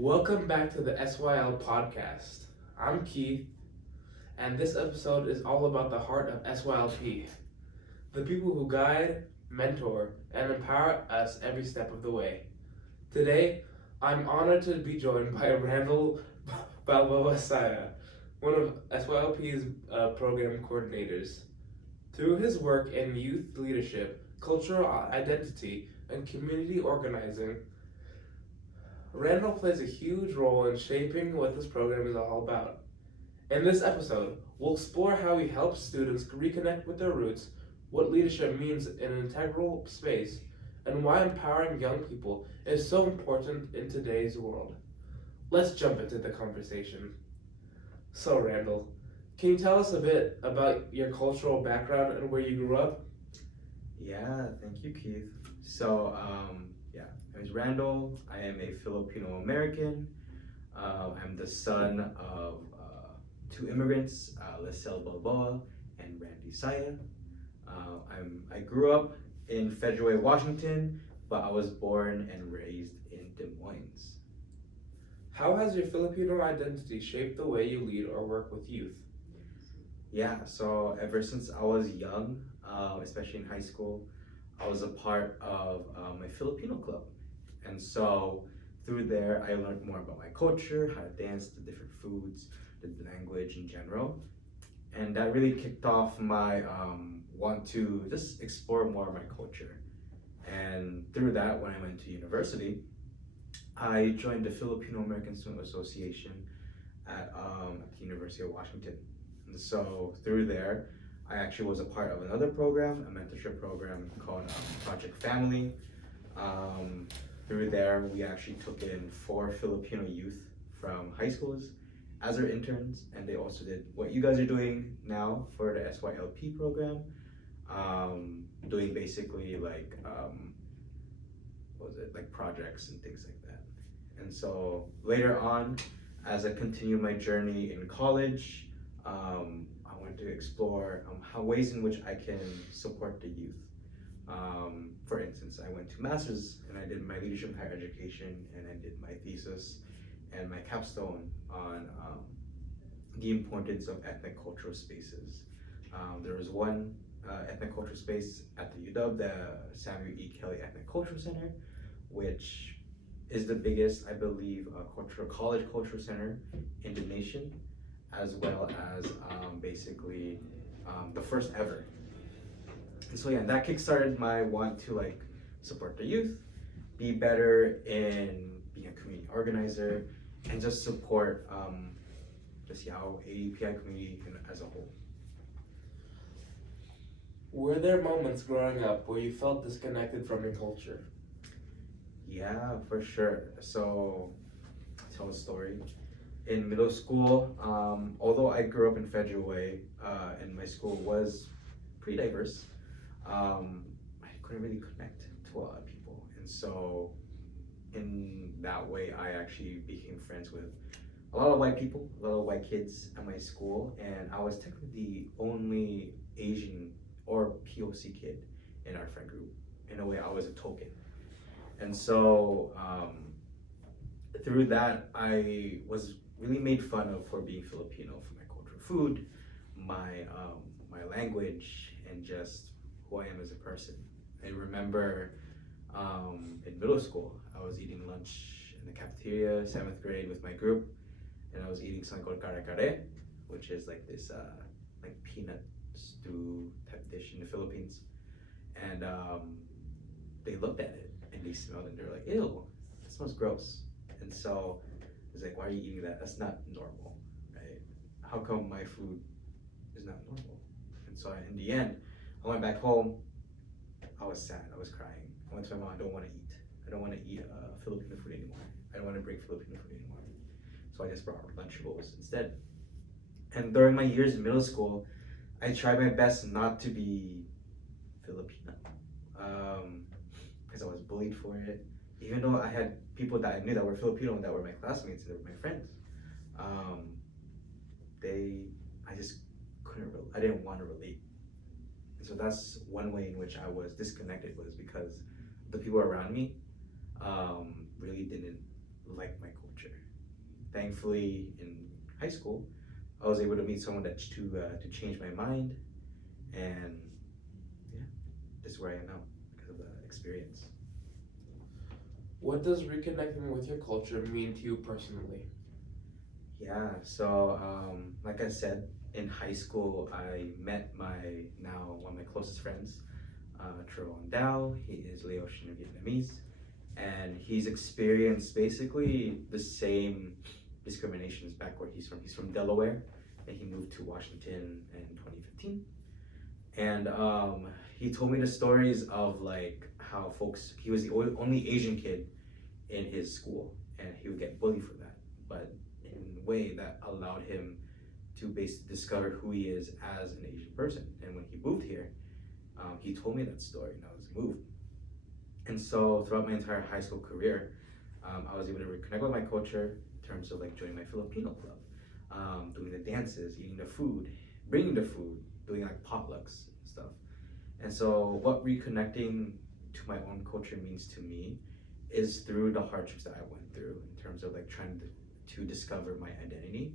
Welcome back to the SYL Podcast. I'm Keith, and this episode is all about the heart of SYLP, the people who guide, mentor, and empower us every step of the way. Today, I'm honored to be joined by Rhandell Balboa Saya, one of SYLP's program coordinators. Through his work in youth leadership, cultural identity, and community organizing, Randall plays a huge role in shaping what this program is all about. In this episode, we'll explore how he helps students reconnect with their roots, what leadership means in an integral space, and why empowering young people is so important in today's world. Let's jump into the conversation. So, Randall, can you tell us a bit about your cultural background and where you grew up? Yeah, thank you, Keith. So, my name is Randall. I am a Filipino American. I'm the son of two immigrants, SYL Balboa and Rhandell Saya. I grew up in Federal, Washington, but I was born and raised in Des Moines. How has your Filipino identity shaped the way you lead or work with youth? Yeah, so ever since I was young, especially in high school, I was a part of my Filipino club. And so through there, I learned more about my culture, how to dance, the different foods, the language in general. And that really kicked off my want to just explore more of my culture. And through that, when I went to university, I joined the Filipino American Student Association at the University of Washington. And so through there, I actually was a part of another program, a mentorship program called Project Family. Through there, we actually took in 4 Filipino youth from high schools as our interns, and they also did what you guys are doing now for the SYLP program, doing basically like projects and things like that. And so later on, as I continued my journey in college, I wanted to explore how ways in which I can support the youth. For instance, I went to master's and I did my leadership in higher education, and I did my thesis and my capstone on the importance of ethnic cultural spaces. There was one ethnic cultural space at the UW, the Samuel E. Kelly Ethnic Cultural Center, which is the biggest, I believe, college cultural center in the nation, as well as the first ever. And so yeah, that kickstarted my want to support the youth, be better in being a community organizer, and just support our API community as a whole. Were there moments growing up where you felt disconnected from your culture? Yeah, for sure. So, I'll tell a story. In middle school, although I grew up in Federal Way, and my school was pretty diverse, I couldn't really connect to a lot of people. And so, in that way, I actually became friends with a lot of white people, a lot of white kids at my school, and I was technically the only Asian or POC kid in our friend group. In a way, I was a token. And so, through that, I was really made fun of for being Filipino, for my cultural food, my language, and just who I am as a person. I remember in middle school, I was eating lunch in the cafeteria, 7th grade, with my group, and I was eating something called kare kare, which is like this peanut stew type dish in the Philippines. And they looked at it and they smelled it and they were like, ew, that smells gross. And so it's like, why are you eating that? That's not normal, right? How come my food is not normal? And so in the end, I went back home. I was sad. I was crying. I went to my mom. I don't want to eat. I don't want to eat Filipino food anymore. I don't want to bring Filipino food anymore. So I just brought Lunchables instead. And during my years in middle school, I tried my best not to be Filipino, because I was bullied for it. Even though I had people that I knew that were Filipino and that were my classmates and they were my friends, I just couldn't. I didn't want to relate. And so that's one way in which I was disconnected, was because the people around me really didn't like my culture. thankfully in high school, I was able to meet someone to change my mind, and yeah, this is where I am now because of the experience. What does reconnecting with your culture mean to you personally? Yeah, so like I said, in high school, I met my now one of my closest friends, Rhandell. He is Laotian Vietnamese, and he's experienced basically the same discriminations back where he's from. He's from Delaware, and he moved to Washington in 2015. And he told me the stories of like how folks. He was the only Asian kid in his school, and he would get bullied for that. But in a way that allowed him to basically discover who he is as an Asian person. And when he moved here, he told me that story, and I was moved. And so throughout my entire high school career, I was able to reconnect with my culture in terms of like joining my Filipino club, doing the dances, eating the food, bringing the food, doing like potlucks and stuff. And so what reconnecting to my own culture means to me is through the hardships that I went through in terms of like trying to discover my identity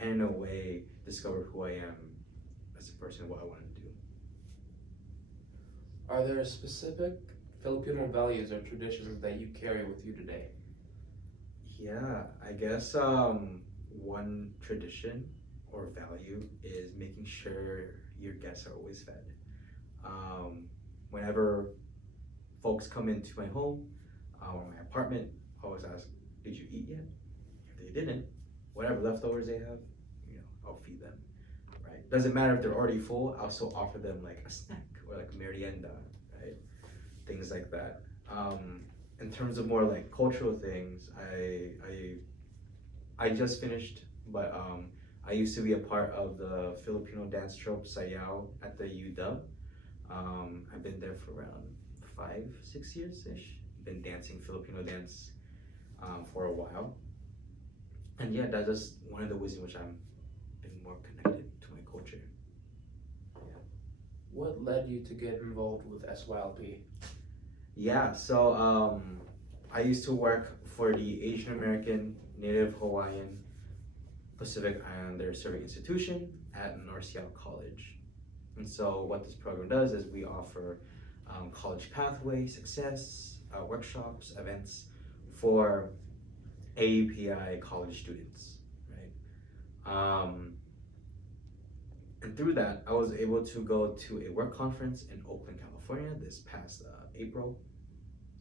and in a way discover who I am as a person, what I want to do. Are there specific Filipino values or traditions that you carry with you today? Yeah, I guess one tradition or value is making sure your guests are always fed. Whenever folks come into my home or my apartment, I always ask, "Did you eat yet?" If they didn't, whatever leftovers they have, I'll feed them. Right? Doesn't matter if they're already full. I'll still offer them like a snack or like merienda, right? Things like that. In terms of more like cultural things, I just finished, but I used to be a part of the Filipino dance troupe SYL at the UW. I've been there for around 5, 6 years ish. Been dancing Filipino dance for a while, and yeah, that's just one of the ways in which I'm been more connected to my culture. Yeah. What led you to get involved with SYLP? Yeah, so I used to work for the Asian American, Native Hawaiian, Pacific Islander Serving Institution at North Seattle College. And so what this program does is we offer college pathway success, workshops, events for API college students, right? And through that, I was able to go to a work conference in Oakland, California this past April,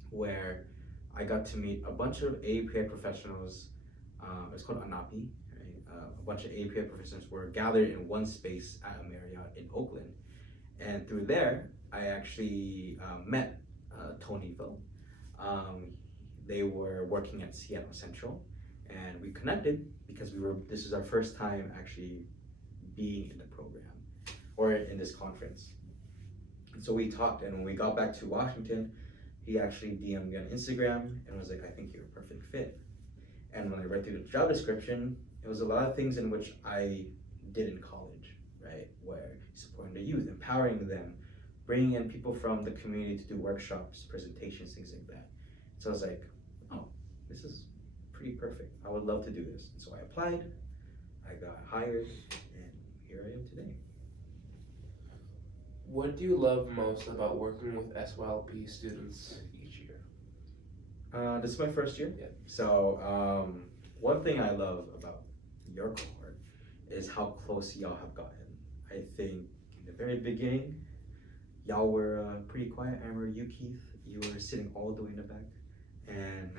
where I got to meet a bunch of API professionals. It's called ANAPI, right? A bunch of API professionals were gathered in one space at a Marriott in Oakland. And through there, I actually met Tonyville. They were working at Seattle Central, and we connected because this is our first time actually being in the program or in this conference. And so we talked, and when we got back to Washington, he actually DM'd me on Instagram and was like, "I think you're a perfect fit." And when I read through the job description, it was a lot of things in which I did in college, right? Where supporting the youth, empowering them, bringing in people from the community to do workshops, presentations, things like that. So I was like, "Oh, this is pretty perfect. I would love to do this." And so I applied, I got hired, and here I am today. What do you love most about working with SYLP students each year? This is my first year. Yeah. So one thing I love about your cohort is how close y'all have gotten. I think in the very beginning, y'all were pretty quiet. I remember you, Keith, you were sitting all the way in the back, and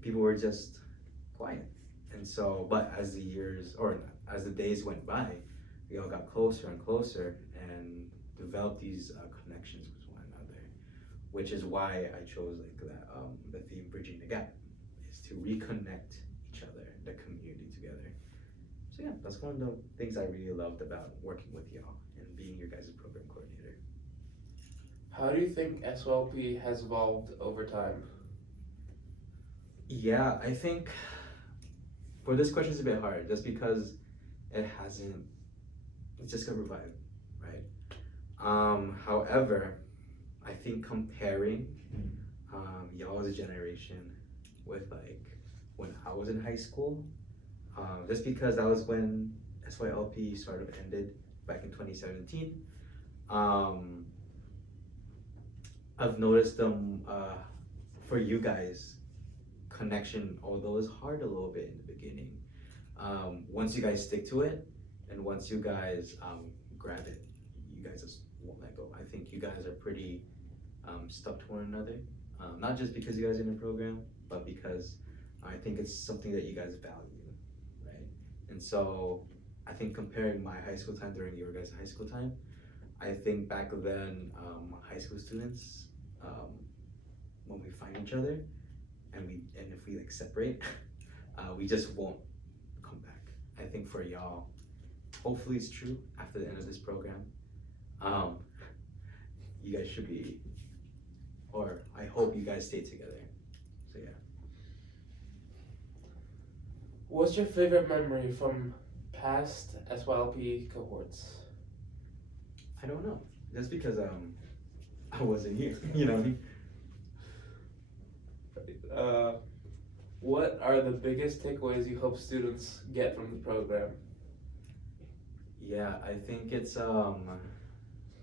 people were just quiet. And so, but as the days went by, we all got closer and closer and developed these connections with one another, which is why I chose like that the theme "Bridging the Gap" is to reconnect each other, the community together. So yeah, that's one of the things I really loved about working with y'all and being your guys' program coordinator. How do you think SYLP has evolved over time? Yeah, I think for this question is a bit hard just because it's just got revived, right? However, I think comparing y'all's generation with like when I was in high school, just because that was when SYLP sort of ended back in 2017. Um, I've noticed them for you guys connection, although it's hard a little bit in the beginning. Once you guys stick to it, and once you guys grab it, you guys just won't let go. I think you guys are pretty stuck to one another, not just because you guys are in the program, but because I think it's something that you guys value, right? And so I think comparing my high school time during your guys' high school time, I think back then, high school students, when we find each other, and if we like separate, we just won't come back. I think for y'all, hopefully it's true after the end of this program. You guys should be, or I hope you guys stay together. So yeah. What's your favorite memory from past SYLP cohorts? I don't know. Just because I wasn't here, you know what I mean? What are the biggest takeaways you hope students get from the program? Yeah, I think it's the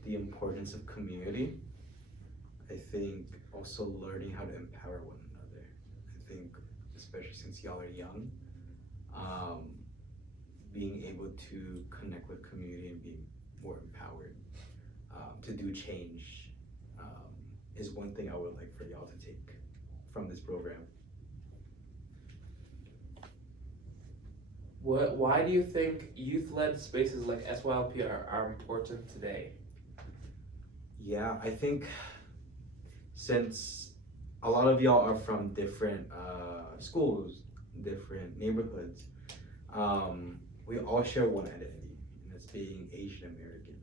importance of community. I think also learning how to empower one another. I think especially since y'all are young, being able to connect with community and be more empowered to do change is one thing I would like for y'all to take from this program. Why do you think youth-led spaces like SYLP are important today? Yeah, I think since a lot of y'all are from different schools, different neighborhoods, we all share one identity, and it's being Asian American.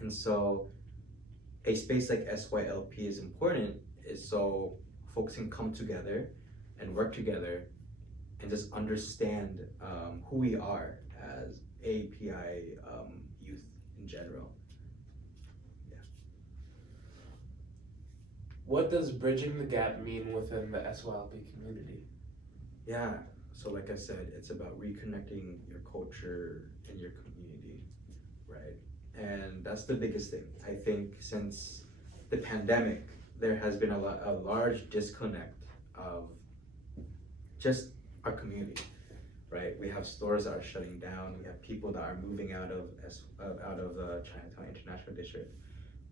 And so a space like SYLP is important, is so folks can come together and work together and just understand who we are as API youth in general. Yeah. What does bridging the gap mean within the SYLP community? Yeah, so like I said, it's about reconnecting your culture and your community, right? And that's the biggest thing. I think since the pandemic, there has been a large disconnect of just our community, right? We have stores that are shutting down. We have people that are moving out of the Chinatown International District.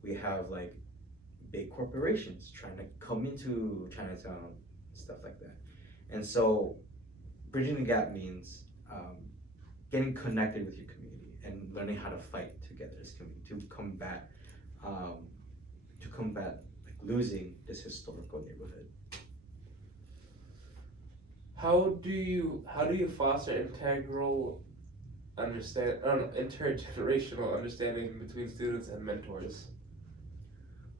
We have like big corporations trying to come into Chinatown, stuff like that. And so bridging the gap means getting connected with your community and learning how to fight together as a community to combat like losing this historical neighborhood. How do you foster intergenerational understanding between students and mentors?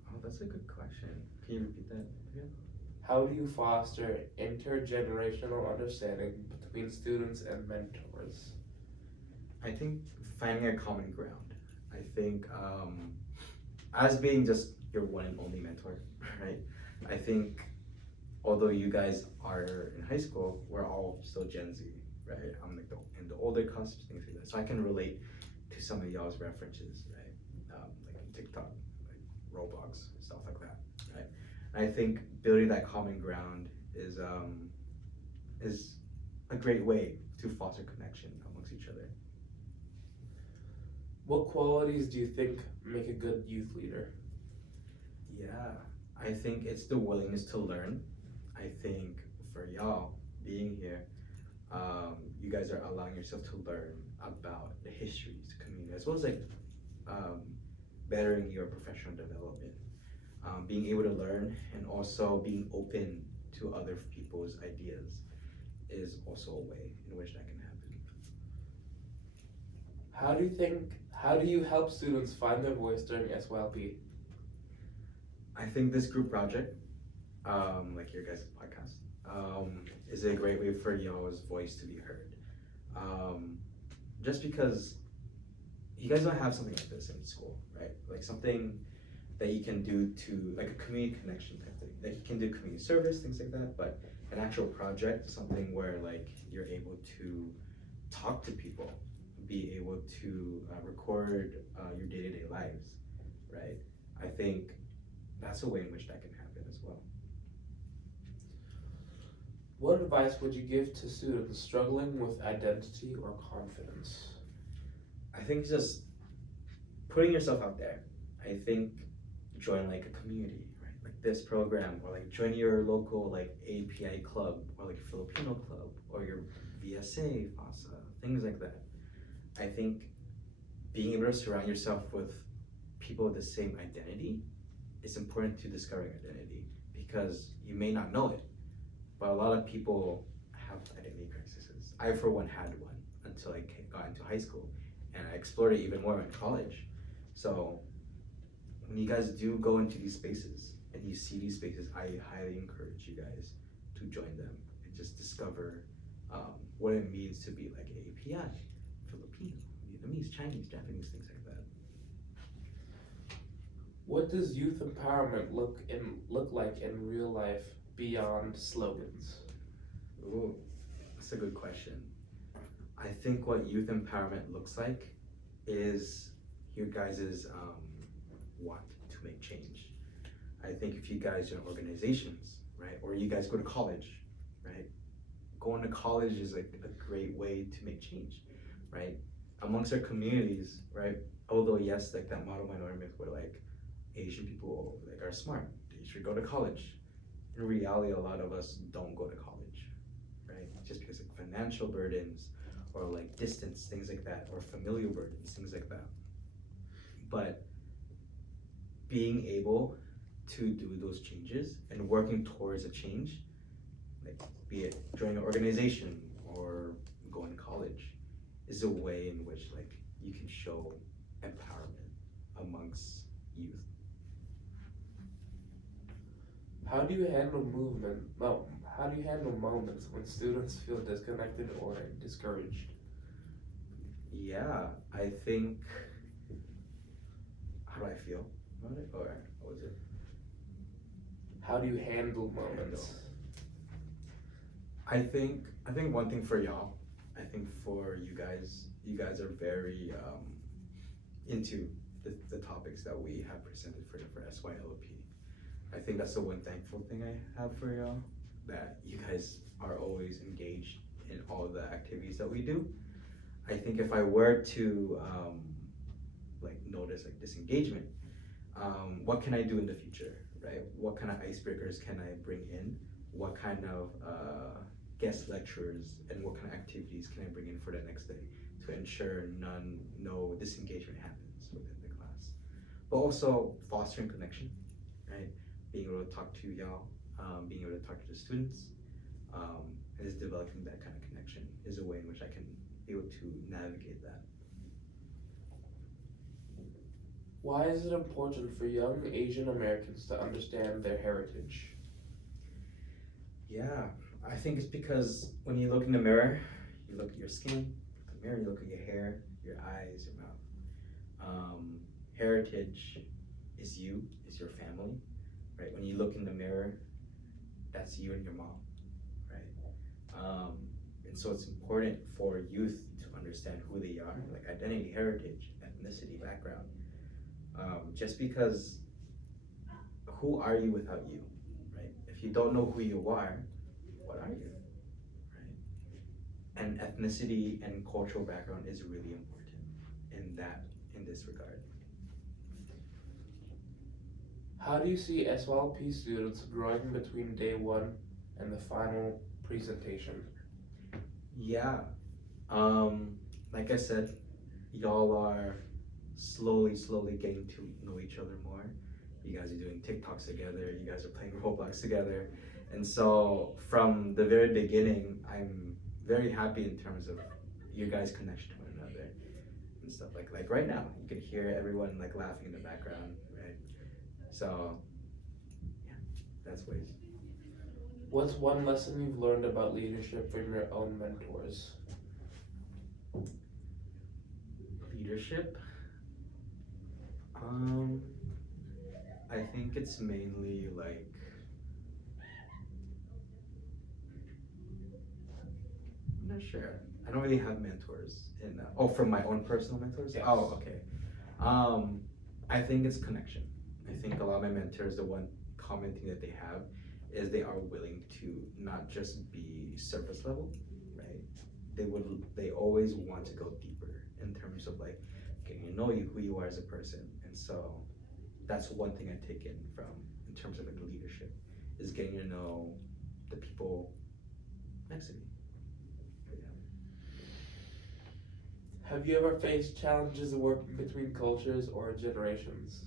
Oh, that's a good question. Can you repeat that again? How do you foster intergenerational understanding between students and mentors? I think finding a common ground. I think as being just your one and only mentor, right? I think although you guys are in high school, we're all still Gen Z, right? I'm like in the older cusps, things like that. So I can relate to some of y'all's references, right? Like TikTok, like Roblox, stuff like that, right? And I think building that common ground is a great way to foster connection amongst each other. What qualities do you think make a good youth leader? Yeah, I think it's the willingness to learn. I think for y'all being here, you guys are allowing yourself to learn about the histories, the community, as well as like bettering your professional development. Being able to learn and also being open to other people's ideas is also a way in which that can happen. How do you help students find their voice during SYLP? I think this group project, like your guys' podcast, is a great way for y'all's voice to be heard. Just because you guys don't have something like this in school, right? Like something that you can do to like a community connection type thing. Like you can do community service, things like that, but an actual project is something where like you're able to talk to people, be able to record your day-to-day lives, right? I think that's a way in which that can happen as well. What advice would you give to students struggling with identity or confidence? I think just putting yourself out there. I think join like a community, right? Like this program, or like join your local like API club, or like a Filipino club, or your VSA, FASA, things like that. I think being able to surround yourself with people with the same identity is important to discovering identity, because you may not know it, but a lot of people have identity crises. I, for one, had one until I got into high school, and I explored it even more in college. So when you guys do go into these spaces and you see these spaces, I highly encourage you guys to join them and just discover what it means to be like API, Filipino, Vietnamese, Chinese, Japanese, things like that. What does youth empowerment look like in real life beyond slogans? Ooh, that's a good question. I think what youth empowerment looks like is your guys' want to make change. I think if you guys join organizations, right, or you guys go to college, right, going to college is like a great way to make change, right? Amongst our communities, right, although yes, like that model minority myth where like Asian people like are smart, they should go to college. In reality, a lot of us don't go to college, right? Just because of financial burdens or like distance, things like that, or familial burdens, things like that. But being able to do those changes and working towards a change, like be it joining an organization or going to college, is a way in which like you can show empowerment amongst youth. How do you handle moments when students feel disconnected or discouraged? Yeah, I think, how do I feel about it? Or what was it? How do you handle moments? I think one thing for y'all, I think for you guys are very into the topics that we have presented for SYLP. I think that's the one thankful thing I have for y'all, that you guys are always engaged in all the activities that we do. I think if I were to like notice like disengagement, what can I do in the future, right? What kind of icebreakers can I bring in? What kind of guest lecturers and what kind of activities can I bring in for the next day to ensure no disengagement happens within the class? But also fostering connection, right? Being able to talk to y'all, being able to talk to the students, is developing that kind of connection is a way in which I can be able to navigate that. Why is it important for young Asian Americans to understand their heritage? Yeah, I think it's because when you look in the mirror, you look at your skin, the mirror, you look at your hair, your eyes, your mouth. Heritage is you, is your family, right? When you look in the mirror, that's you and your mom, right? And so it's important for youth to understand who they are, like identity, heritage, ethnicity, background. Just because who are you without you, right? If you don't know who you are, what are you, right? And ethnicity and cultural background is really important in this regard. How do you see SYLP students growing between day one and the final presentation? Yeah, like I said, y'all are slowly getting to know each other more. You guys are doing TikToks together, you guys are playing Roblox together. And so from the very beginning, I'm very happy in terms of your guys' connection to one another and stuff like right now, you can hear everyone like laughing in the background, right? So yeah, that's ways. What's one lesson you've learned about leadership from your own mentors? Leadership? I think it's mainly like, I'm not sure. I don't really have mentors in oh, from my own personal mentors. Yes. Oh, okay. Um, I think it's connection. I think a lot of my mentors, the one common thing that they have is they are willing to not just be surface level, right? They always want to go deeper in terms of like getting to know you, who you are as a person. And so that's one thing I take in from in terms of like leadership is getting to know the people next to me. But yeah. Have you ever faced challenges of working between cultures or generations?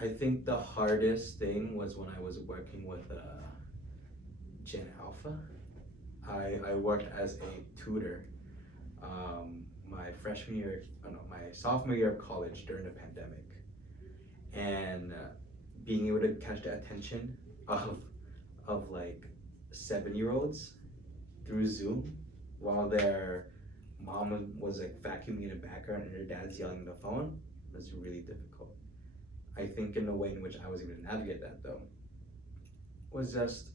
I think the hardest thing was when I was working with Gen Alpha. I worked as a tutor my freshman year, oh no, my sophomore year of college during the pandemic, and being able to catch the attention of like 7-year-olds through Zoom while their mom was like vacuuming in the background and their dad's yelling on the phone was really difficult. I think in the way in which I was able to navigate that though was just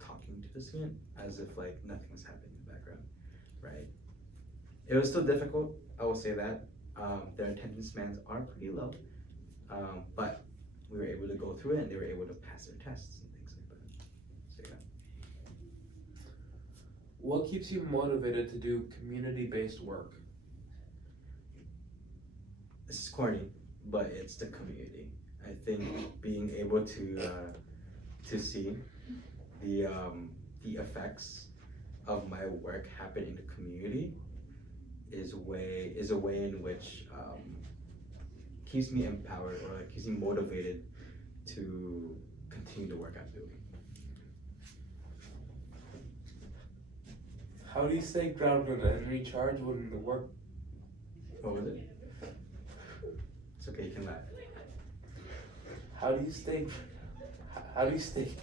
talking to the student as if like nothing's happening in the background, right? It was still difficult, I will say that. Their attention spans are pretty low, but we were able to go through it and they were able to pass their tests and things like that. So yeah. What keeps you motivated to do community-based work? This is corny, but it's the community. I think being able to see the effects of my work happen in the community is a way in which keeps me empowered or like keeps me motivated to continue the work I'm doing. How do you stay grounded and recharge when the work? What was it? It's okay, you can laugh. How do you stay? How do you stay?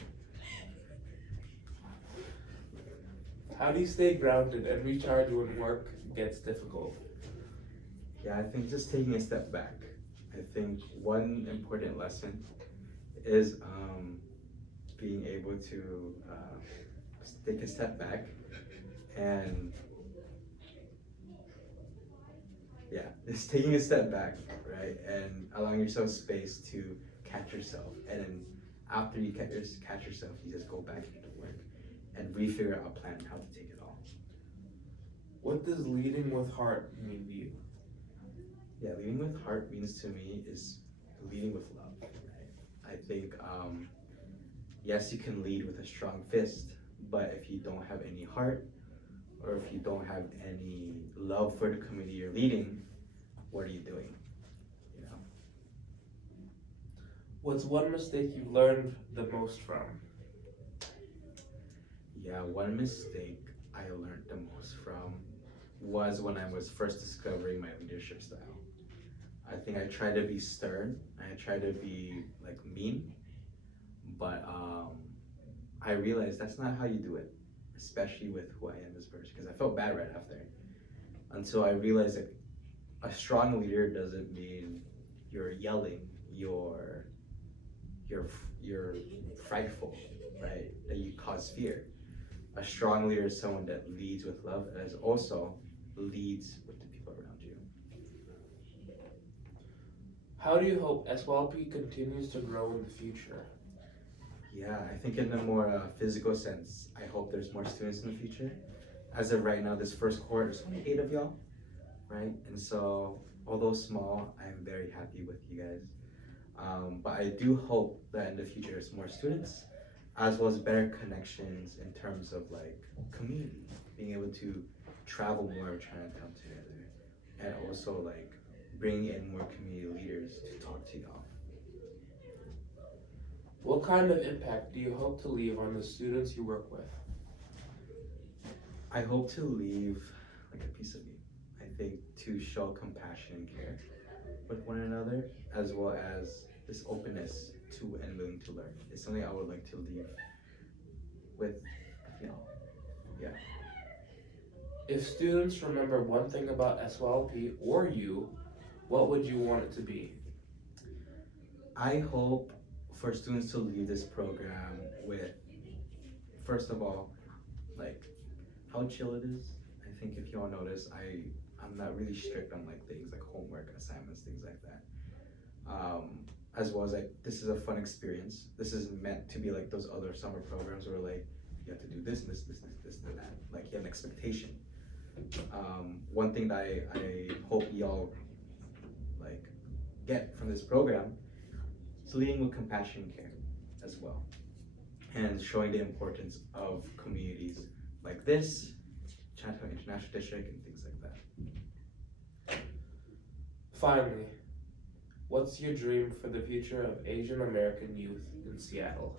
How do you stay grounded and recharge when work gets difficult? Yeah, I think just taking a step back. I think one important lesson is being able to take a step back and yeah, just taking a step back, right, and allowing yourself space to catch yourself, and then after you catch yourself, you just go back into work and refigure out a plan how to take it all. What does leading with heart mean to you? Yeah, leading with heart means to me is leading with love, right? I think, yes, you can lead with a strong fist, but if you don't have any heart, or if you don't have any love for the community you're leading, what are you doing? You know? What's one mistake you've learned the most from? Yeah, one mistake I learned the most from was when I was first discovering my leadership style. I think I tried to be stern, I tried to be like mean, but I realized that's not how you do it, especially with who I am as a person, because I felt bad right after. Until I realized that a strong leader doesn't mean you're yelling, you're frightful, right? That you cause fear. A strong leader is someone that leads with love and also leads with the people around you. How do you hope SYLP continues to grow in the future? Yeah, I think in a more physical sense, I hope there's more students in the future. As of right now, this first cohort, there's only 8 of y'all, right? And so, although small, I'm very happy with you guys. But I do hope that in the future there's more students, as well as better connections in terms of like community, being able to travel more of Chinatown together, and also like bring in more community leaders to talk to y'all. What kind of impact do you hope to leave on the students you work with? I hope to leave like a piece of me. I think to show compassion and care with one another, as well as this openness to and willing to learn. It's something I would like to leave with, you know, yeah. If students remember one thing about SYLP or you, what would you want it to be? I hope for students to leave this program with, first of all, like how chill it is. I think if you all notice, I'm not really strict on like things like homework, assignments, things like that. As well as like this is a fun experience. This is meant to be like those other summer programs where like you have to do this and this and that. Like you have an expectation. One thing that I hope y'all like get from this program is leading with compassion and care as well, and showing the importance of communities like this, Chinatown International District, and things like that. Finally, what's your dream for the future of Asian American youth in Seattle?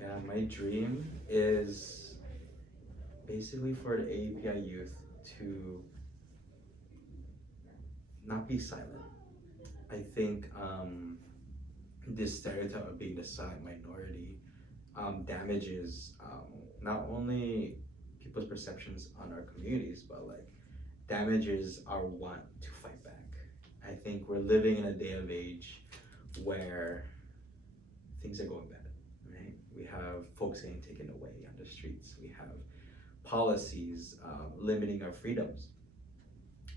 Yeah, my dream is basically for the API youth to not be silent. I think this stereotype of being the silent minority damages not only people's perceptions on our communities, but like damages our want to fight back. I think we're living in a day of age where things are going bad, right? We have folks getting taken away on the streets. We have policies limiting our freedoms.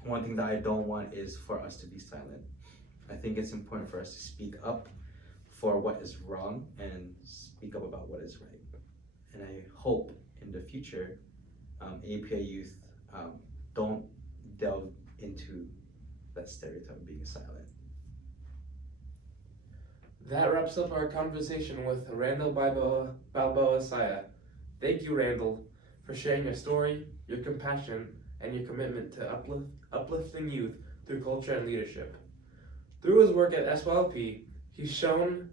One thing that I don't want is for us to be silent. I think it's important for us to speak up for what is wrong and speak up about what is right. And I hope in the future, API youth don't delve into that stereotype of being silent. That wraps up our conversation with Rhandell Balboa Saya. Thank you, Rhandell, for sharing your story, your compassion, and your commitment to uplifting youth through culture and leadership. Through his work at SYLP, he's shown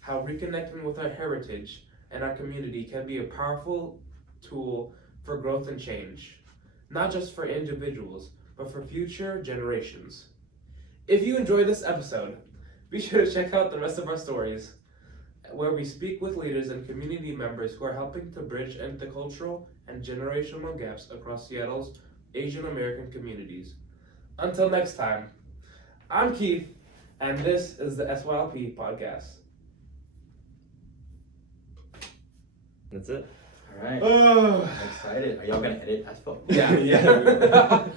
how reconnecting with our heritage and our community can be a powerful tool for growth and change, not just for individuals, but for future generations. If you enjoyed this episode, be sure to check out the rest of our stories, where we speak with leaders and community members who are helping to bridge intercultural and generational gaps across Seattle's Asian American communities. Until next time, I'm Keith, and this is the SYLP Podcast. That's it. All right. I'm excited. Are y'all gonna edit as well? Yeah.